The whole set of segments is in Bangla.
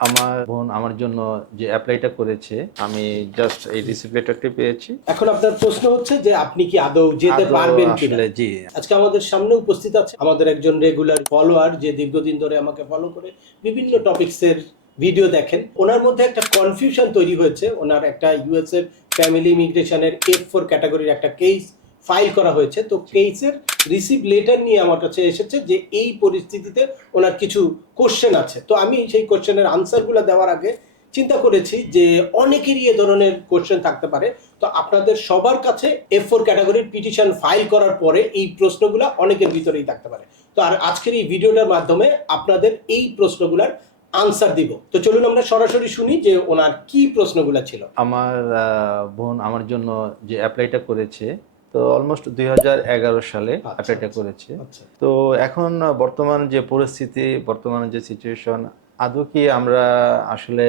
আমার বোন আমার জন্য যে অ্যাপ্লাইটা করেছে, আমি জাস্ট এই রিসিভ লেটারটি পেয়েছি। এখন আপনার প্রশ্ন হচ্ছে যে আপনি কি আদৌ যেতে আদৌ পারবেন কিনা। আসলে জি। আজকে আমাদের সামনে উপস্থিত আছে আমাদের একজন রেগুলার ফলোয়ার, যে দীর্ঘদিন ধরে আমাকে ফলো করে বিভিন্ন টপিকসের ভিডিও দেখেন। ওনার মধ্যে একটা কনফিউশন তৈরি হয়েছে। ওনার একটা ইউএস এর ফ্যামিলি ইমিগ্রেশনের F4 ক্যাটাগরির একটা কেস ফাইল করা হয়েছে। তো কেসের রিসিভ লেটার নিয়ে আমার কাছে এসেছে যে এই পরিস্থিতিতে ওনার কিছু কোশ্চেন আছে। তো আমি সেই কোশ্চেনের আনসারগুলো দেওয়ার আগে চিন্তা করেছি যে অনেকেরই এ ধরনের কোশ্চেন থাকতে পারে। তো আপনাদের সবার কাছে F4 ক্যাটাগরির পিটিশন ফাইল করার পরে এই প্রশ্নগুলো অনেকের ভিতরেই থাকতে পারে। তো আর আজকের এই ভিডিওটার মাধ্যমে আপনাদের এই প্রশ্নগুলোর আনসার দিব। তো চলুন আমরা সরাসরি শুনি যে ওনার কি প্রশ্নগুলো ছিল। আমার বোন আমার জন্য যে অ্যাপ্লাইটা করেছে, তো অলমোস্ট 2011 সালে অ্যাপ্লাইটা করেছে। তো এখন বর্তমান যে পরিস্থিতি, বর্তমান যে সিচুয়েশন, আদৌ কি আমরা আসলে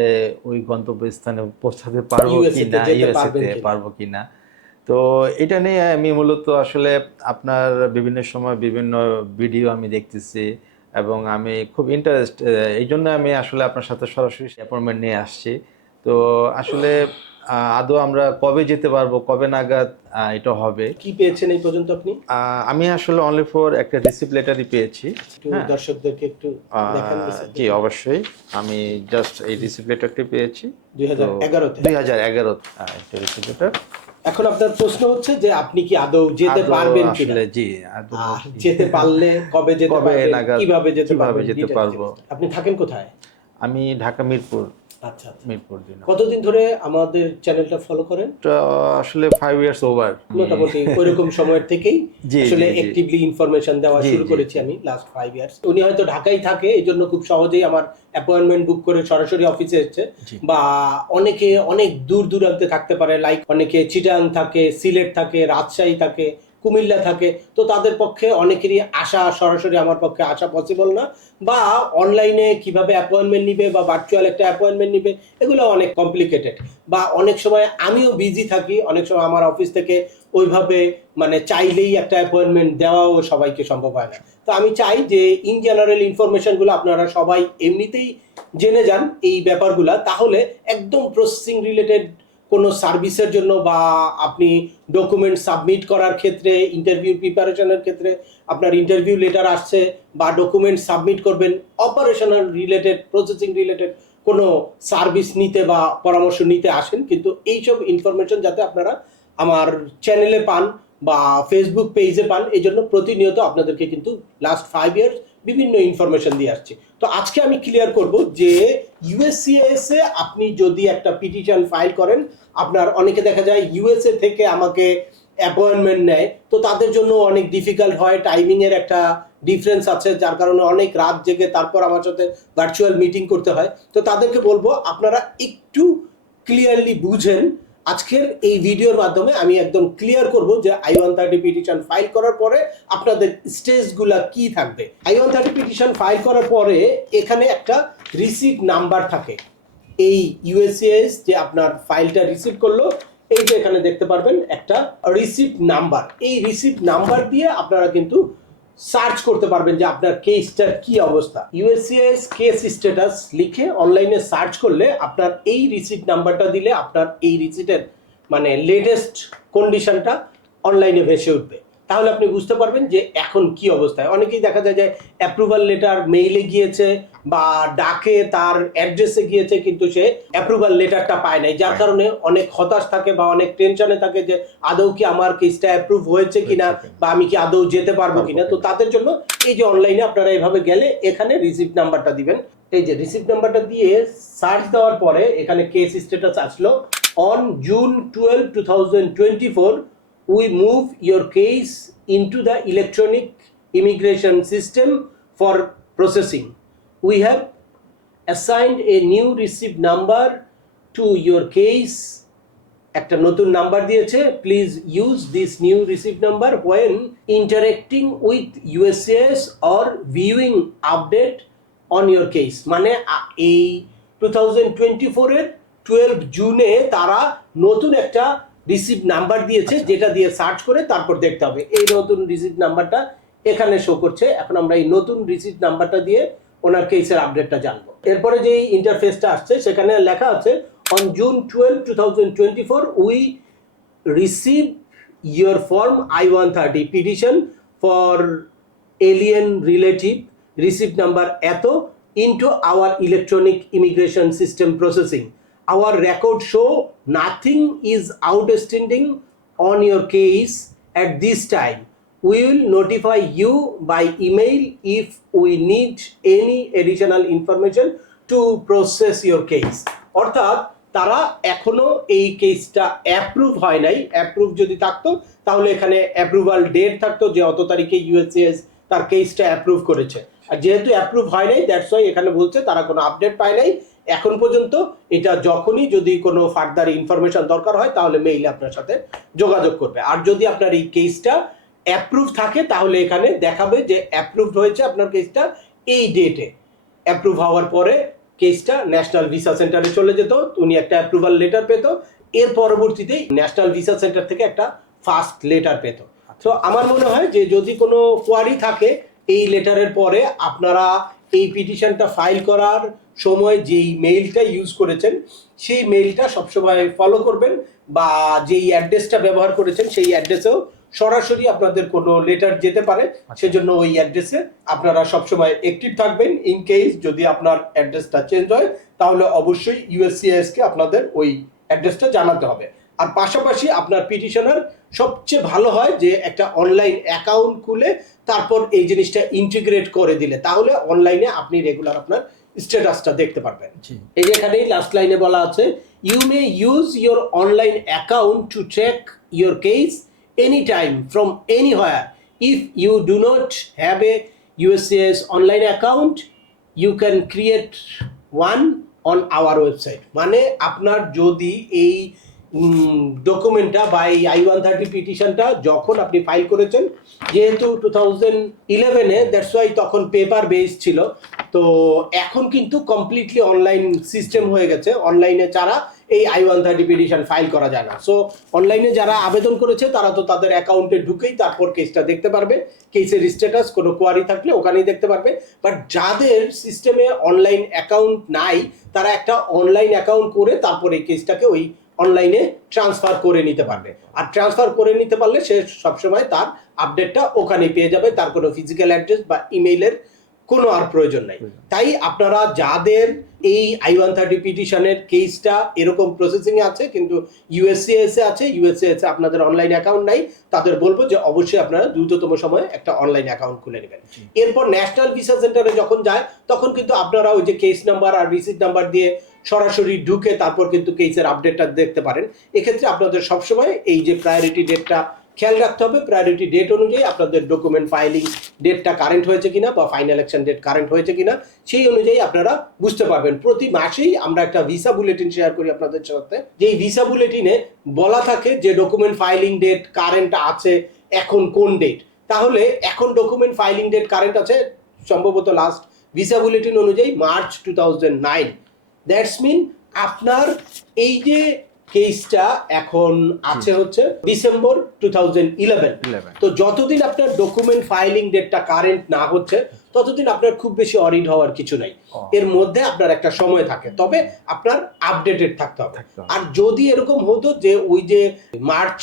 ওই গন্তব্যস্থানে পৌঁছাতে পারবো কিনা, ইউএসএতে পারবো কিনা। তো এটা নিয়ে আমি মূলত আসলে আপনার বিভিন্ন সময় বিভিন্ন ভিডিও আমি দেখতেছি এবং আমি খুব ইন্টারেস্ট, এই জন্য আমি আসলে আপনার সাথে সরাসরি অ্যাপয়েন্টমেন্ট নিয়ে আসছি। তো আসলে আদৌ আমরা কবে যেতে পারবো, কবে নাগাদ এটা হবে। কি পেয়েছেন এই পর্যন্ত আপনি? আমি আসলে অনলি ফর একটা রিসিপ্ট লেটারই পেয়েছি। দর্শকদেরকে একটু দেখান। জি অবশ্যই, আমি জাস্ট এই রিসিপ্ট লেটারটি পেয়েছি 2011-তে। 2011 একটা রিসিপ্ট লেটার। এখন আপনার প্রশ্ন হচ্ছে যে আপনি কি আদৌ যেতে পারবেন কিনা। আসলে জি, যেতে পারলে কবে যেতে পারবেন, কিভাবে যেতে পারবো। আপনি থাকেন কোথায়? আমি ঢাকা মিরপুর। আচ্ছা, মিরপুর দিন। কতদিন ধরে আমাদের চ্যানেলটা ফলো করেন? আসলে 5 ইয়ার্স ওভার, মোটামুটি ওইরকম সময়ের থেকেই আসলে অ্যাক্টিভলি ইনফরমেশন দেওয়া শুরু করেছি আমি লাস্ট 5 ইয়ার্স। উনি হয়তো ঢাকায় থাকে, এই জন্য খুব সহজেই আমার অ্যাপয়েন্টমেন্ট বুক করে সরাসরি অফিসে এসেছে। বা অনেকে অনেক দূর দূরান্তে থাকতে পারে, লাইক অনেকে চিটাং থাকে, সিলেট থাকে, রাজশাহী থাকে, কুমিল্লা থাকে। তো তাদের পক্ষে অনেকেরই আসা, সরাসরি আমার পক্ষে আসা পসিবল না, বা অনলাইনে কিভাবে অ্যাপয়েন্টমেন্ট নিবে বা ভার্চুয়াল একটা অ্যাপয়েন্টমেন্ট নিবে, এগুলো অনেক কমপ্লিকেটেড। বা অনেক সময় আমিও বিজি থাকি, অনেক সময় আমার অফিস থেকে ওইভাবে মানে চাইলেই একটা অ্যাপয়েন্টমেন্ট দেওয়াও সবাইকে সম্ভব হয় না। তো আমি চাই যে ইন জেনারেল ইনফরমেশনগুলো আপনারা সবাই এমনিতেই জেনে যান এই ব্যাপারগুলো। তাহলে একদম প্রসেসিং রিলেটেড কোনো সার্ভিসের জন্য, বা আপনি ডকুমেন্ট সাবমিট করার ক্ষেত্রে, ইন্টারভিউ প্রিপারেশনের ক্ষেত্রে, আপনার ইন্টারভিউ লেটার আসছে বা ডকুমেন্ট সাবমিট করবেন, অপারেশনাল রিলেটেড, প্রসেসিং রিলেটেড কোনো সার্ভিস নিতে বা পরামর্শ নিতে আসেন, কিন্তু এইসব ইনফরমেশন যাতে আপনারা আমার চ্যানেলে পান বা ফেসবুক পেজে পান, এই জন্য প্রতিনিয়ত আপনাদেরকে কিন্তু লাস্ট 5 ইয়ার্স বিভিন্ন ইনফরমেশন দিয়ে আসছি। তো আজকে আমি ক্লিয়ার করব যে ইউএসসিআইএস এ আপনি যদি একটা পিটিশন ফাইল করেন, আপনার অনেকে দেখা যায় ইউএসএ থেকে আমাকে অ্যাপয়েন্টমেন্ট নেয়, তো তাদের জন্য অনেক ডিফিকাল্ট হয়, টাইমিং এর একটা ডিফারেন্স আছে, যার কারণে অনেক রাত জেগে তারপর আমার সাথে ভার্চুয়াল মিটিং করতে হয়। তো তাদেরকে বলবো আপনারা একটু ক্লিয়ারলি বুঝেন। আজকের এই ভিডিওর মাধ্যমে আমি একদম ক্লিয়ার করব যে I-130 পিটিশন ফাইল করার পরে আপনাদের স্টেজগুলা কি থাকবে। I-130 পিটিশন ফাইল করার পরে এখানে একটা রিসিভ নাম্বার থাকে। এই ইউএসসিআইএস যে আপনার ফাইলটা রিসিভ করলো, এই যে এখানে দেখতে পারবেন একটা রিসিভ নাম্বার। এই রিসিভ নাম্বার দিয়ে আপনারা কিন্তু সার্চ করতে পারবেন যে আপনার কেসটার কি অবস্থা। ইউএসসিআইএস কেস স্ট্যাটাস লিখে অনলাইনে সার্চ করলে আপনার এই রিসিট নাম্বারটা দিলে আপনার এই রিসিটের মানে লেটেস্ট কন্ডিশনটা অনলাইনে ভেসে উঠবে। তাহলে আপনি বুঝতে পারবেন যে এখন কি অবস্থায়। অনেকেই দেখা যায় যে অ্যাপ্রুভাল লেটার মেইলে গিয়েছে বা ডাকে তার অ্যাড্রেসে গিয়েছে, কিন্তু সে অ্যাপ্রুভাল লেটারটা পায় নাই, যার কারণে অনেক হতাশ থাকে বা অনেক টেনশনে থাকে যে আদৌ কি আমার কেসটা অ্যাপ্রুভ হয়েছে কিনা বা আমি কি আদৌ যেতে পারবো কিনা। তো তাদের জন্য এই যে অনলাইনে আপনারা এইভাবে গেলে এখানে রিসিপ্ট নাম্বারটা দিবেন। এই যে রিসিপ্ট নাম্বারটা দিয়ে সার্চ দেওয়ার পরে এখানে কেস স্ট্যাটাস আসলো। On June 12, 2024 we move your case into the electronic immigration system for processing. We have assigned a new receipt number to your case. একটা নতুন নাম্বার দিয়েছে। Please use this new receipt number when interacting with USCIS or viewing update on your case। মানে এই 2024 এর 12 জুনে তারা নতুন একটা রিসিপ্ট নাম্বার দিয়েছে, যেটা দিয়ে সার্চ করে তারপর দেখতে হবে। এই নতুন রিসিপ্ট নাম্বারটা এখানে শো করছে। এখন আমরা এই নতুন রিসিপ্ট নাম্বারটা দিয়ে ওনার কেসের আপডেটটা জানবো। এরপরে যে ইন্টারফেসটা আসছে সেখানে লেখা আছে on June 12, 2024 we receive your form I-130 petition for alien relative receipt number এত into our electronic immigration system processing. Our records show nothing is outstanding on your case at this time. We will notify you by email if we need any additional information to process your case. অর্থাৎ তারা এখনো এই কেসটা অ্যাপ্রুভ হয় নাই। অ্যাপ্রুভ যদি থাকতো তাহলে এখানে অ্যাপ্রুভাল ডেট থাকতো যে অত তারিখে ইউএসসিএস তার কেসটা অ্যাপ্রুভ করেছে। আর যেহেতু অ্যাপ্রুভ হয় নাই দ্যাটস ওয়াই এখানে বলছে তারা কোনো আপডেট পায় নাই এখন পর্যন্ত। এটা যখনই যদি কোনো ফার্দার ইনফরমেশন দরকার হয় তাহলে মেইলে আপনার সাথে যোগাযোগ করবে। আর যদি আপনার এই কেসটা অ্যাপ্রুভ থাকে তাহলে এখানে দেখাবে যে অ্যাপ্রুভড হয়েছে আপনার কেসটা এই ডেটে। অ্যাপ্রুভ হওয়ার পরে কেসটা ন্যাশনাল ভিসা সেন্টারে চলে যেত, উনি একটা অ্যাপ্রুভাল লেটার পেত, এর পরবর্তীতে ন্যাশনাল ভিসা সেন্টার থেকে একটা ফার্স্ট লেটার পেত। তো আমার মনে হয় যে যদি কোনো কোয়ারি থাকে এই লেটারের পরে আপনারা এই পিটিশনটা ফাইল করার সময় যেই মেইলটা ইউজ করেছেন সেই মেইলটা সবসময় ফলো করবেন, বা যেই অ্যাড্রেসটা ব্যবহার করেছেন সেই অ্যাড্রেসেও সরাসরি আপনাদের কোনো লেটার যেতে পারে, সেজন্য ওই অ্যাড্রেসে আপনারা সবসময় অ্যাক্টিভ থাকবেন। ইন কেস যদি আপনার অ্যাড্রেসটা চেঞ্জ হয় তাহলে অবশ্যই ইউএসসিআইএসকে আপনাদের ওই অ্যাড্রেসটা জানাতে হবে। আর পাশাপাশি আপনার পিটিশনার সবচেয়ে ভালো হয় যে একটা অনলাইন অ্যাকাউন্ট খুলে তারপর এই জিনিসটা ইন্টিগ্রেট করে দিলে, তাহলে অনলাইনে আপনি রেগুলার আপনার স্ট্যাটাসটা দেখতে পারবেন। এই যে এখানেই লাস্ট লাইনে বলা আছে you may use your online account to check your case anytime from anywhere. If you do not have a USCIS online account, you can create one on our website. মানে আপনার যদি এই ডকুমেন্টটা বা এই I-130 পিটিশনটা যখন আপনি ফাইল করেছেন, যেহেতু 2011-এ দ্যাটস ওয়াই তখন পেপার বেস ছিল, তো এখন কিন্তু কমপ্লিটলি অনলাইন সিস্টেম হয়ে গেছে। অনলাইনে ছাড়া এই I-130 পিটিশন ফাইল করা যায় না। সো অনলাইনে যারা আবেদন করেছে তারা তো তাদের অ্যাকাউন্টে ঢুকেই তারপর কেসটা দেখতে পারবে, কেসের স্ট্যাটাস কোনো কোয়ারি থাকলে ওখানেই দেখতে পারবে। বাট যাদের সিস্টেমে অনলাইন অ্যাকাউন্ট নাই তারা একটা অনলাইন অ্যাকাউন্ট করে তারপর এই কেসটাকে ওই অনলাইনে ট্রান্সফার করে নিতে পারবে। আর ট্রান্সফার করে নিতে পারলে সে সবসময় তার আপডেটটা ওখানেই পেয়ে যাবে, তার কোনো ফিজিক্যাল অ্যাড্রেস বা ইমেইলের কোনো আর প্রয়োজন নাই। তাই আপনারা যাদের এই I-130 পিটিশনের কেসটা এরকম প্রসেসিং এ আছে কিন্তু ইউএসসিএস এ আছে, ইউএসসিএস এ আপনাদের অনলাইন অ্যাকাউন্ট নাই, তাদের বলবো যে অবশ্যই আপনারা দ্রুততম সময়ে একটা অনলাইন অ্যাকাউন্ট খুলে নেবেন। এরপর ন্যাশনাল ভিসা সেন্টারে যখন যায় তখন কিন্তু আপনারা ওই যে কেস নাম্বার আর রিসিট নাম্বার দিয়ে সরাসরি ঢুকে তারপর কিন্তু কেসের আপডেটটা দেখতে পারেন। এক্ষেত্রে আপনাদের সবসময় এই যে প্রায়োরিটি ডেটটা খেয়াল রাখতে হবে, প্রায়োরিটি ডেট অনুযায়ী আপনাদের ডকুমেন্ট ফাইলিং ডেটটা কারেন্ট হয়েছে কিনা বা ফাইনাল অ্যাকশন ডেট কারেন্ট হয়েছে কিনা সেই অনুযায়ী আপনারা বুঝতে পারবেন। প্রতি মাসেই আমরা একটা ভিসা বুলেটিন শেয়ার করি আপনাদের সাথে, যে ভিসা বুলেটিনে বলা থাকে যে ডকুমেন্ট ফাইলিং ডেট কারেন্ট আছে এখন কোন ডেট। তাহলে এখন ডকুমেন্ট ফাইলিং ডেট কারেন্ট আছে সম্ভবত লাস্ট ভিসা বুলেটিন অনুযায়ী মার্চ 2009। দ্যাটস মিন আপনার এই যে কেসটা এখন আছে হচ্ছে ডিসেম্বর 2011। তো যতদিন আপনার ডকুমেন্ট ফাইলিং ডেটটা কারেন্ট না হচ্ছে ততদিন আপনার খুব বেশি অডিট হওয়ার কিছু নাই। এর মধ্যে আপনার একটা সময় থাকে, তবে আপনার আপডেটেড থাকতে হবে। আর যদি এরকম হতো যে ওই যে মার্চ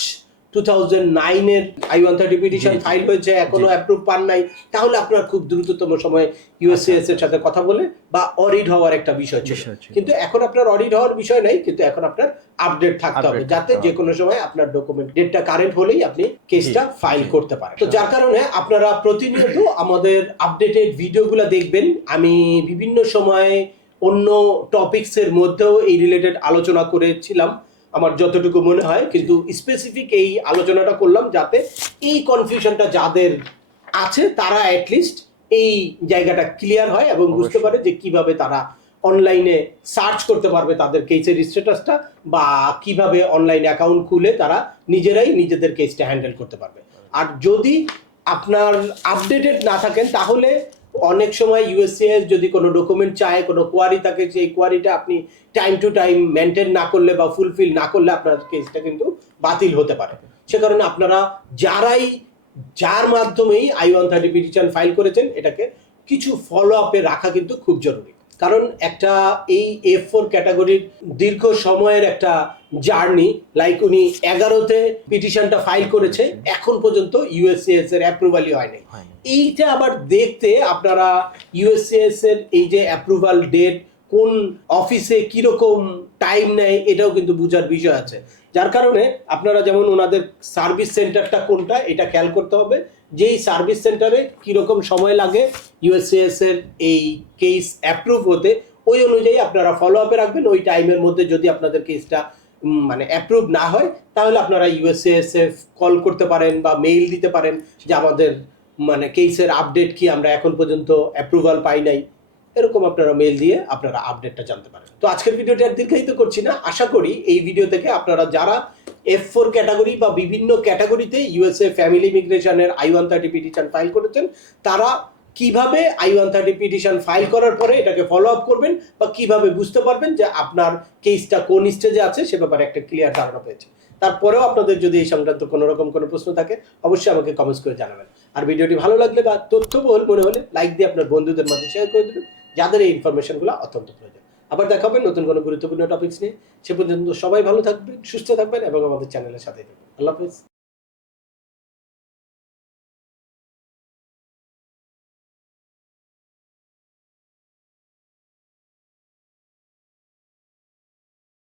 2009-এর I-130 পিটিশন ফাইল হয়েছে এখনো অ্যাপ্রুভ পান নাই, তাহলে আপনার খুব দ্রুততম সময়ে ইউএসসিএস এর সাথে কথা বলে বা অডিট হওয়ার একটা বিষয় ছিল। কিন্তু এখন আপনার অডিট হওয়ার বিষয় নাই, কিন্তু এখন আপনার আপডেট থাকতে হবে যাতে যে কোনো সময় আপনার ডকুমেন্ট ডেটটা কারেন্ট হলেই আপনি কেসটা ফাইল করতে পারেন। তো যার কারণে আপনারা প্রতিনিয়ত আমাদের আপডেটেড ভিডিওগুলো দেখবেন। আমি বিভিন্ন সময়ে অন্য টপিকসের মধ্যেও এই রিলেটেড আলোচনা করেছিলাম আমার যতটুকু মনে হয়, কিন্তু স্পেসিফিক এই আলোচনাটা করলাম যাতে এই কনফিউশনটা যাদের আছে তারা অ্যাটলিস্ট এই জায়গাটা ক্লিয়ার হয় এবং বুঝতে পারে যে কিভাবে তারা অনলাইনে সার্চ করতে পারবে তাদের কেসের স্ট্যাটাসটা, বা কিভাবে অনলাইন অ্যাকাউন্ট খুলে তারা নিজেরাই নিজেদের কেসটা হ্যান্ডেল করতে পারবে। আর যদি আপনার আপডেটেড না থাকেন তাহলে অনেক সময় ইউএসসিএস যদি কোনো ডকুমেন্ট চায়, কোনো কোয়ারি থাকে, সেই কোয়ারিটা আপনি টাইম টু টাইম মেনটেন না করলে বা ফুলফিল না করলে আপনার কেসটা কিন্তু বাতিল হতে পারে। সে কারণে আপনারা যার মাধ্যমেই I-130 পিটিশন ফাইল করেছেন এটাকে কিছু ফলো আপে রাখা কিন্তু খুব জরুরি। কারণ একটা এই F4 ক্যাটাগরির দীর্ঘ সময়ের একটা জার্নি, লাইক উনি 11তে পিটিশনটা ফাইল করেছে, এখন পর্যন্ত ইউএসসিএস এর অ্যাপ্রুভালই হয়নি। এইটা আবার দেখতে আপনারা ইউএসসিএস এর এই যে অ্যাপ্রুভাল ডেট কোন অফিসে কিরকম টাইম নেয় এটাও কিন্তু বোঝার বিষয় আছে। যার কারণে আপনারা যেমন ওনাদের সার্ভিস সেন্টারটা কোনটা এটা খেয়াল করতে হবে, যেই সার্ভিস সেন্টারে কিরকম সময় লাগে ইউএসসিএস এর এই কেস অ্যাপ্রুভ হতে, ওই অনুযায়ী আপনারা ফলো আপে রাখবেন। ওই টাইমের মধ্যে যদি আপনাদের কেসটা মানে অ্যাপ্রুভ না হয় তাহলে আপনারা ইউএসসিএস এ কল করতে পারেন বা মেইল দিতে পারেন যে আমাদের মানে কেসের আপডেট কি, আমরা এখন পর্যন্ত অ্যাপ্রুভাল পাই নাই, এরকম আপনারা মেল দিয়ে আপনারা আপডেটটা জানতে পারেন। তো আজকের ভিডিওটি আর দীর্ঘায়িত করছি না, আশা করি এই ভিডিও থেকে আপনারা যারা F4 ক্যাটাগরি বা বিভিন্ন ক্যাটাগরিতে ইউএসএ ফ্যামিলি ইমিগ্রেশনের I-130 পিটিশন ফাইল করেছেন, তারা কিভাবে I-130 পিটিশন ফাইল করার পরে এটাকে ফলো আপ করবেন বা কিভাবে বুঝতে পারবেন যে আপনার কেসটা কোন স্টেজে আছে সে ব্যাপারে একটা ক্লিয়ার ধারণা পেয়েছে। তারপরেও আপনাদের যদি এই সংক্রান্ত কোনো রকম কোনো প্রশ্ন থাকে অবশ্যই আমাকে কমেন্টস করে জানাবেন। আর ভিডিওটি ভালো লাগলে বা তথ্যবহুল মনে হলে লাইক দিয়ে আপনার বন্ধুদের মাঝে শেয়ার করে দেবেন যাদের এই ইনফরমেশনগুলো অত্যন্ত প্রয়োজন। আবার দেখা হবে নতুন কোনো গুরুত্বপূর্ণ টপিকস নিয়ে। সে পর্যন্ত সবাই ভালো থাকবেন, সুস্থ থাকবেন এবং আমাদের চ্যানেলের সাথে থাকবেন। আল্লাহ হাফেজ।